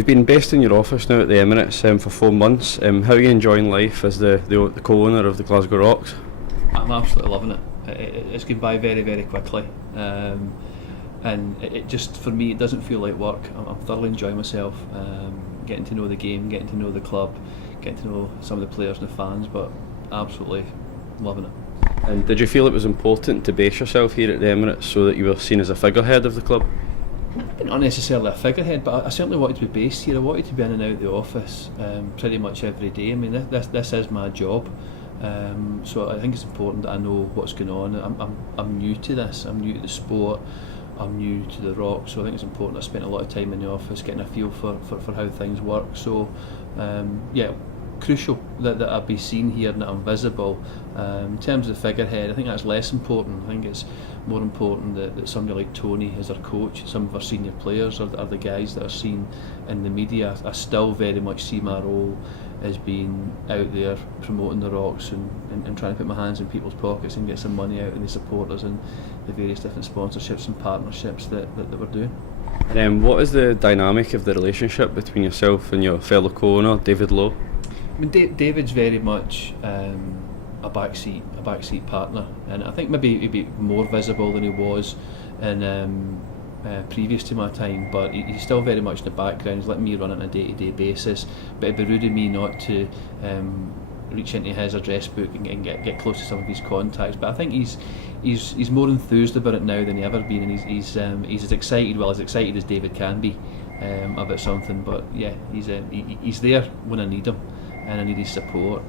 You've been based in your office now at the Emirates for 4 months. How are you enjoying life as the co-owner of the Glasgow Rocks? I'm absolutely loving it. It's gone by very, very quickly, and it just, for me, it doesn't feel like work. I'm thoroughly enjoying myself, getting to know the game, getting to know the club, getting to know some of the players and the fans, but absolutely loving it. And did you feel it was important to base yourself here at the Emirates so that you were seen as a figurehead of the club? Not necessarily a figurehead, but I certainly wanted to be based here. I wanted to be in and out of the office pretty much every day. I mean, this is my job, so I think it's important that I know what's going on. I'm new to this. I'm new to the sport. I'm new to the Rocks, so I think it's important. I spent a lot of time in the office getting a feel for how things work. So, yeah, crucial that I be seen here and that I'm visible. In terms of the figurehead, I think that's less important. I think it's more important that somebody like Tony as our coach, some of our senior players are the guys that are seen in the media. I still very much see my role as being out there promoting the Rocks and trying to put my hands in people's pockets and get some money out and the supporters and the various different sponsorships and partnerships that we're doing. What is the dynamic of the relationship between yourself and your fellow co-owner, David Lowe? I mean, David's very much a backseat partner, and I think maybe he'd be more visible than he was in previous to my time, but he's still very much in the background. He's letting me run it on a day-to-day basis, but it'd be rude of me not to reach into his address book and get close to some of his contacts. But I think he's more enthused about it now than he ever been, and he's as excited as David can be about something. But yeah, he's there when I need him, and I need his support,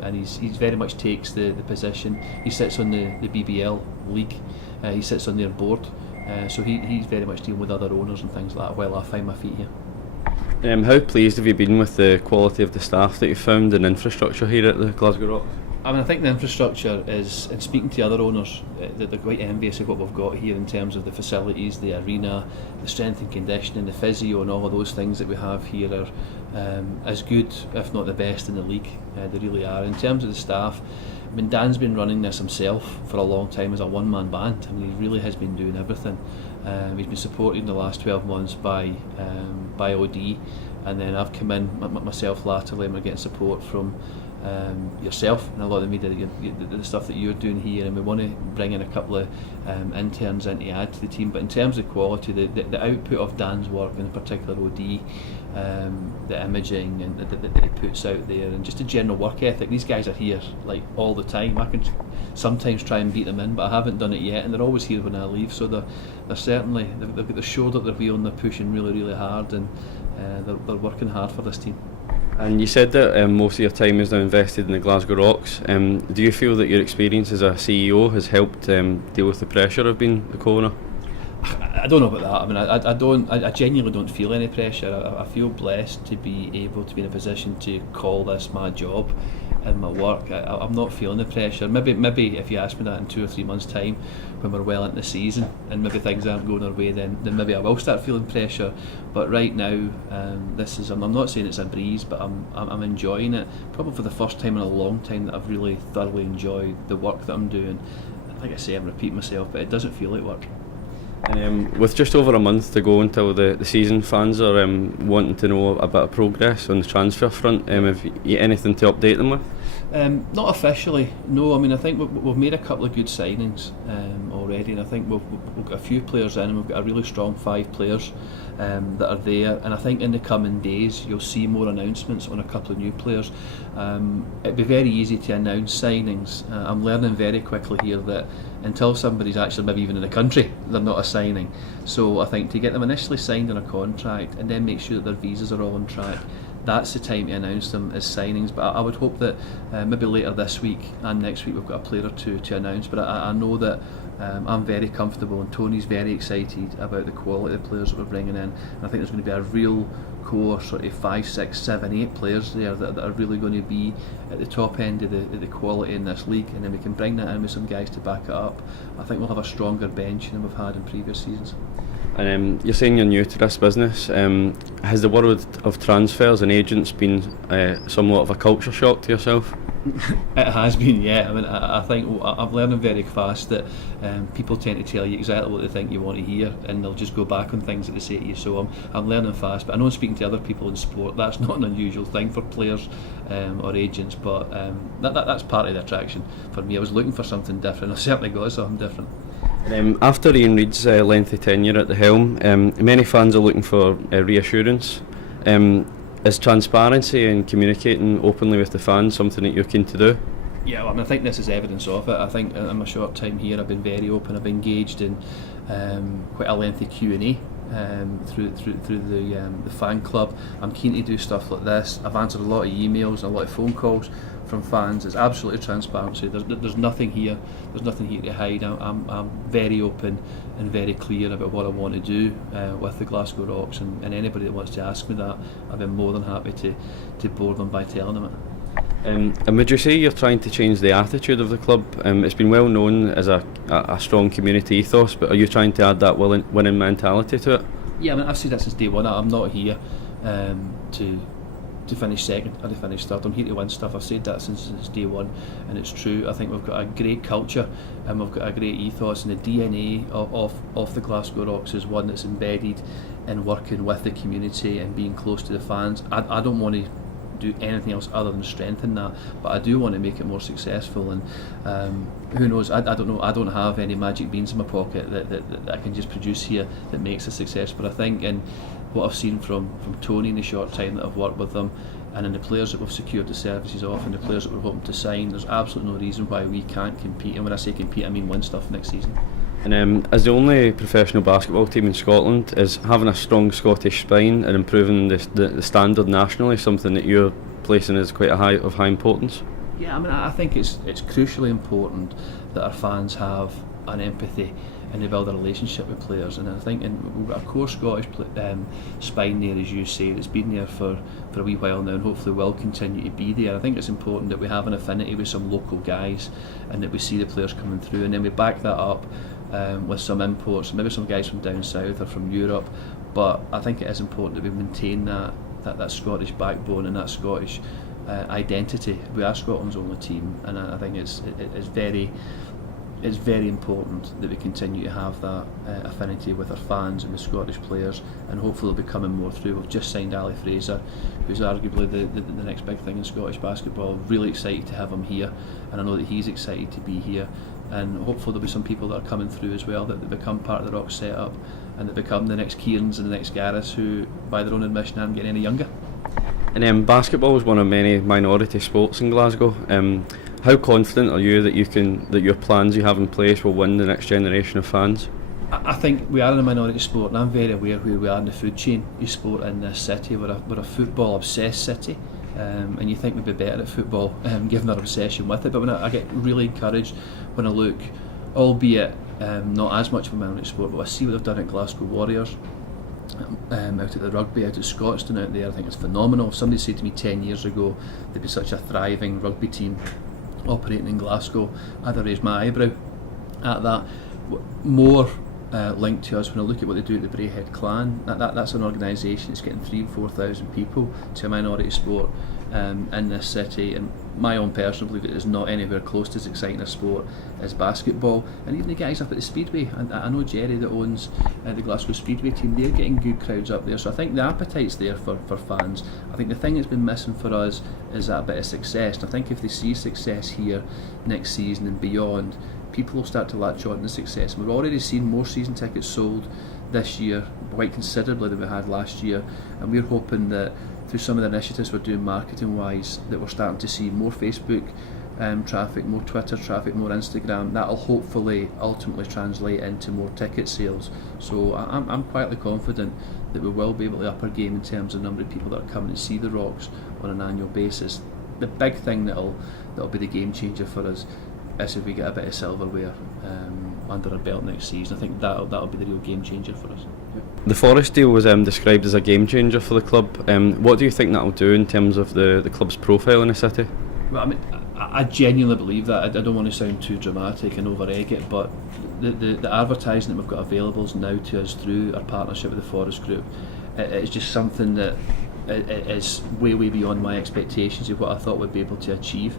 and he's very much takes the position. He sits on the BBL league, he sits on their board, so he's very much dealing with other owners and things like that while I find my feet here. How pleased have you been with the quality of the staff that you've found and infrastructure here at the Glasgow Rocks? I mean, I think the infrastructure is, in speaking to other owners, they're quite envious of what we've got here in terms of the facilities, the arena, the strength and conditioning, the physio, and all of those things that we have here are as good, if not the best, in the league. They really are. In terms of the staff, I mean, Dan's been running this himself for a long time as a one-man band. I mean, he really has been doing everything. He's been supported in the last 12 months by OD, and then I've come in myself latterly, and we're getting support from yourself and a lot of the media, the stuff that you're doing here, and we want to bring in a couple of interns in to add to the team. But in terms of quality, the output of Dan's work, and in particular OD, the imaging and that he puts out there, and just a general work ethic, these guys are here like all the time. I can sometimes try and beat them in, but I haven't done it yet, and they're always here when I leave, so they're certainly, they've got the shoulder at their wheel and they're pushing really, really hard, and they're working hard for this team. And you said that most of your time is now invested in the Glasgow Rocks. Do you feel that your experience as a CEO has helped deal with the pressure of being the co-owner? I don't know about that. I mean, I genuinely don't feel any pressure. I feel blessed to be able to be in a position to call this my job and my work. I'm not feeling the pressure. Maybe if you ask me that in 2 or 3 months' time, when we're well into the season and maybe things aren't going our way, then maybe I will start feeling pressure. But right now, I'm not saying it's a breeze, but I'm enjoying it. Probably for the first time in a long time that I've really thoroughly enjoyed the work that I'm doing. Like I say, I'm repeating myself, but it doesn't feel like work. With just over a month to go until the season, fans are wanting to know a bit of progress on the transfer front. Have you anything to update them with? Not officially, no. I mean, I think we've made a couple of good signings already, and I think we've got a few players in, and we've got a really strong 5 players that are there, and I think in the coming days you'll see more announcements on a couple of new players. It'd be very easy to announce signings. I'm learning very quickly here that until somebody's actually maybe even in the country, they're not a signing. So I think to get them initially signed on a contract and then make sure that their visas are all on track, that's the time to announce them as signings. But I would hope that maybe later this week and next week we've got a player or two to announce. But I know that I'm very comfortable, and Tony's very excited about the quality of the players that we're bringing in. And I think there's going to be a real core sort of 5, 6, 7, 8 players there that are really going to be at the top end of the quality in this league, and then we can bring that in with some guys to back it up. I think we'll have a stronger bench than we've had in previous seasons. And you're saying you're new to this business. Has the world of transfers and agents been somewhat of a culture shock to yourself? It has been, yeah. I mean, I think I'm learning very fast that people tend to tell you exactly what they think you want to hear, and they'll just go back on things that they say to you. So I'm learning fast. But I know, speaking to other people in sport, that's not an unusual thing for players or agents. But that's part of the attraction for me. I was looking for something different. I certainly got something different. After Ian Reid's lengthy tenure at the helm, many fans are looking for reassurance. Is transparency and communicating openly with the fans something that you're keen to do? Yeah, well, I mean, I think this is evidence of it. I think in my short time here, I've been very open. I've engaged in quite a lengthy Q&A through the fan club. I'm keen to do stuff like this. I've answered a lot of emails and a lot of phone calls from fans. It's absolutely transparency. There's nothing here. There's nothing here to hide. I'm very open and very clear about what I want to do with the Glasgow Rocks, and anybody that wants to ask me that, I've been more than happy to bore them by telling them it. And would you say you're trying to change the attitude of the club? It's been well known as a strong community ethos, but are you trying to add that winning mentality to it? Yeah, I mean, I've said that since day one. I'm not here to finish second or to finish third. I'm here to win stuff. I've said that since day one, and it's true. I think we've got a great culture and we've got a great ethos, and the DNA of the Glasgow Rocks is one that's embedded in working with the community and being close to the fans. I don't want to do anything else other than strengthen that, but I do want to make it more successful. And who knows, I don't know, I don't have any magic beans in my pocket that I can just produce here that makes a success. But I think in what I've seen from Tony in the short time that I've worked with them, and in the players that we've secured the services of, and the players that we're hoping to sign, there's absolutely no reason why we can't compete. And when I say compete, I mean win stuff next season. And as the only professional basketball team in Scotland, is having a strong Scottish spine and improving the standard nationally something that you're placing as quite of high importance? Yeah, I mean, I think it's crucially important that our fans have an empathy and they build a relationship with players. And I think we've got a core Scottish spine there, as you say, that's been there for a wee while now, and hopefully will continue to be there. I think it's important that we have an affinity with some local guys and that we see the players coming through, and then we back that up with some imports, maybe some guys from down south or from Europe. But I think it is important that we maintain that Scottish backbone and that Scottish identity. We are Scotland's only team, and I think it's very important that we continue to have that affinity with our fans and the Scottish players, and hopefully they'll be coming more through. We've just signed Ali Fraser, who's arguably the next big thing in Scottish basketball. Really excited to have him here, and I know that he's excited to be here, and hopefully there'll be some people that are coming through as well that become part of the Rock setup, and that become the next Kierans and the next Gareths, who by their own admission aren't getting any younger. And basketball is one of many minority sports in Glasgow. How confident are you that your plans you have in place will win the next generation of fans? I think we are in a minority sport, and I'm very aware where we are in the food chain of sport in this city. We're a football obsessed city, and you think we'd be better at football given our obsession with it. But when I get really encouraged when I look, albeit not as much of a minority sport, but I see what they've done at Glasgow Warriors, out at the rugby, out at Scotstoun out there. I think it's phenomenal. If somebody said to me 10 years ago there'd be such a thriving rugby team operating in Glasgow, I'd have raised my eyebrow at that. More linked to us when I look at what they do at the Braehead Clan. That's an organisation that's getting 3,000 and 4,000 people to a minority sport in this city, and my own personal belief is not anywhere close to as exciting a sport as basketball. And even the guys up at the Speedway, I know Jerry that owns the Glasgow Speedway team, they're getting good crowds up there, so I think the appetite's there for fans. I think the thing that's been missing for us is that bit of success, and I think if they see success here next season and beyond, people will start to latch on to success. And we're already seeing more season tickets sold this year, quite considerably, than we had last year, and we're hoping that through some of the initiatives we're doing marketing wise, that we're starting to see more Facebook traffic, more Twitter traffic, more Instagram. That'll hopefully ultimately translate into more ticket sales. So I'm quietly confident that we will be able to up our game in terms of the number of people that are coming to see the Rocks on an annual basis. The big thing that'll be the game changer for us is if we get a bit of silverware under our belt next season. I think that'll be the real game changer for us. The Forest deal was described as a game changer for the club. What do you think that'll do in terms of the club's profile in the city? Well, I mean, I genuinely believe that. I don't want to sound too dramatic and over-egg it, but the advertising that we've got available now to us through our partnership with the Forest Group, it's just something that is way beyond my expectations of what I thought we'd be able to achieve.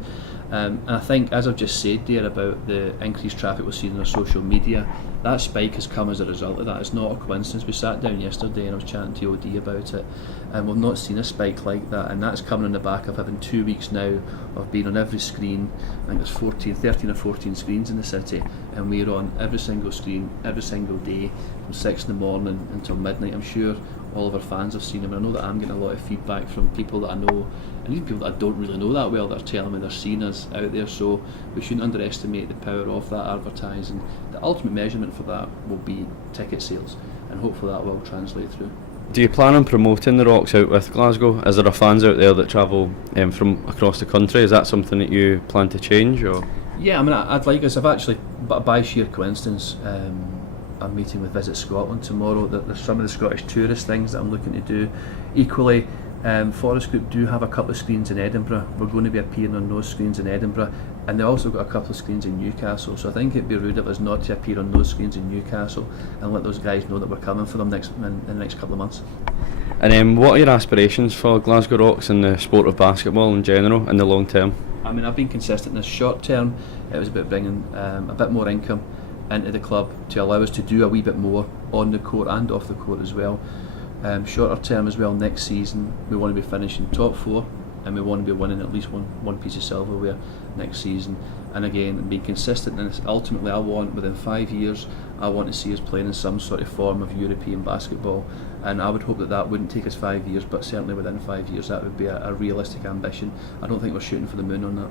And I think, as I've just said there about the increased traffic we're seeing on our social media, that spike has come as a result of that. It's not a coincidence. We sat down yesterday and I was chatting to OD about it, and we've not seen a spike like that, and that's coming on the back of having 2 weeks now of being on every screen. I think there's 13 or 14 screens in the city, and we're on every single screen every single day from 6 in the morning until midnight. I'm sure all of our fans have seen them, and I know that I'm getting a lot of feedback from people that I know, and even people that I don't really know that well, that are telling me they're seeing us out there. So we shouldn't underestimate the power of that advertising. The ultimate measurement for that will be ticket sales, and hopefully that will translate through. Do you plan on promoting the Rocks out with Glasgow? Is there fans out there that travel from across the country? Is that something that you plan to change, or? Yeah, I mean, I'd like us. I've actually, by sheer coincidence, I'm meeting with Visit Scotland tomorrow. There's some of the Scottish tourist things that I'm looking to do. Equally, Forest Group do have a couple of screens in Edinburgh. We're going to be appearing on those screens in Edinburgh, and they've also got a couple of screens in Newcastle. So I think it'd be rude of us not to appear on those screens in Newcastle and let those guys know that we're coming for them in the next couple of months. And what are your aspirations for Glasgow Rocks and the sport of basketball in general in the long term? I mean, I've been consistent in the short term. It was about bringing a bit more income into the club to allow us to do a wee bit more on the court and off the court as well. Shorter term as well, next season we want to be finishing top 4, and we want to be winning at least one piece of silverware next season. And again, being consistent in this, ultimately I want, within 5 years, I want to see us playing in some sort of form of European basketball, and I would hope that that wouldn't take us 5 years, but certainly within 5 years that would be a realistic ambition. I don't think we're shooting for the moon on that.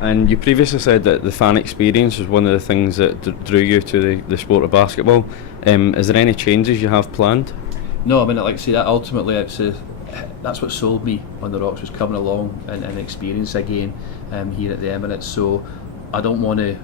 And you previously said that the fan experience was one of the things that drew you to the sport of basketball. Is there any changes you have planned? No, I mean, like I say, that ultimately that's what sold me on the Rocks, was coming along and experience again here at the Emirates. So I don't want to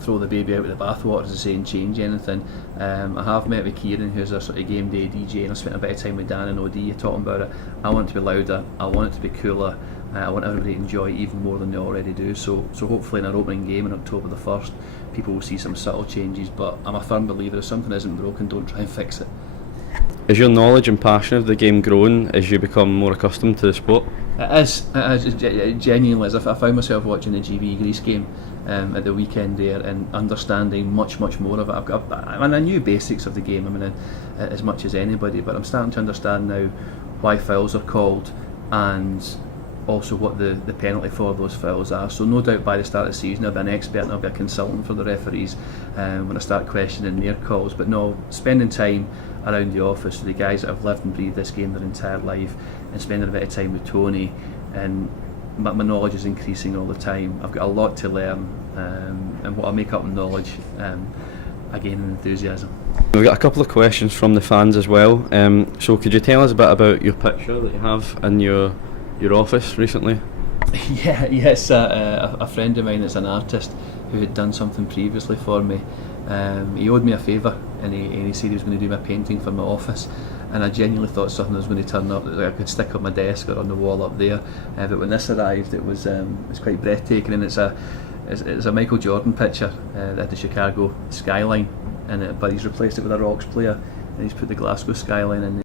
throw the baby out with the bathwater to say and change anything. I have met with Kieran, who's a sort of game day DJ, and I spent a bit of time with Dan and OD talking about it. I want it to be louder, I want it to be cooler, I want everybody to enjoy it even more than they already do. So hopefully in our opening game on October the 1st, people will see some subtle changes, but I'm a firm believer if something isn't broken, don't try and fix it. Is your knowledge and passion of the game growing as you become more accustomed to the sport? It genuinely is. I found myself watching the GB Greece game at the weekend there and understanding much more of it. I knew basics of the game, I mean, as much as anybody, but I'm starting to understand now why fouls are called, and also what the penalty for those fouls are. So no doubt by the start of the season I'll be an expert and I'll be a consultant for the referees when I start questioning their calls. But no, spending time around the office with the guys that have lived and breathed this game their entire life, and spending a bit of time with Tony, and my knowledge is increasing all the time. I've got a lot to learn, and what I make up in knowledge, again, in enthusiasm. We've got a couple of questions from the fans as well. So could you tell us a bit about your picture that you have in your office recently? Yes, a friend of mine that's an artist who had done something previously for me. He owed me a favour, and he said he was going to do my painting for my office, and I genuinely thought something was going to turn up that I could stick on my desk or on the wall up there. But when this arrived, it was quite breathtaking, and it's a Michael Jordan picture that had the Chicago skyline in it, but he's replaced it with a Rocks player, and he's put the Glasgow skyline in.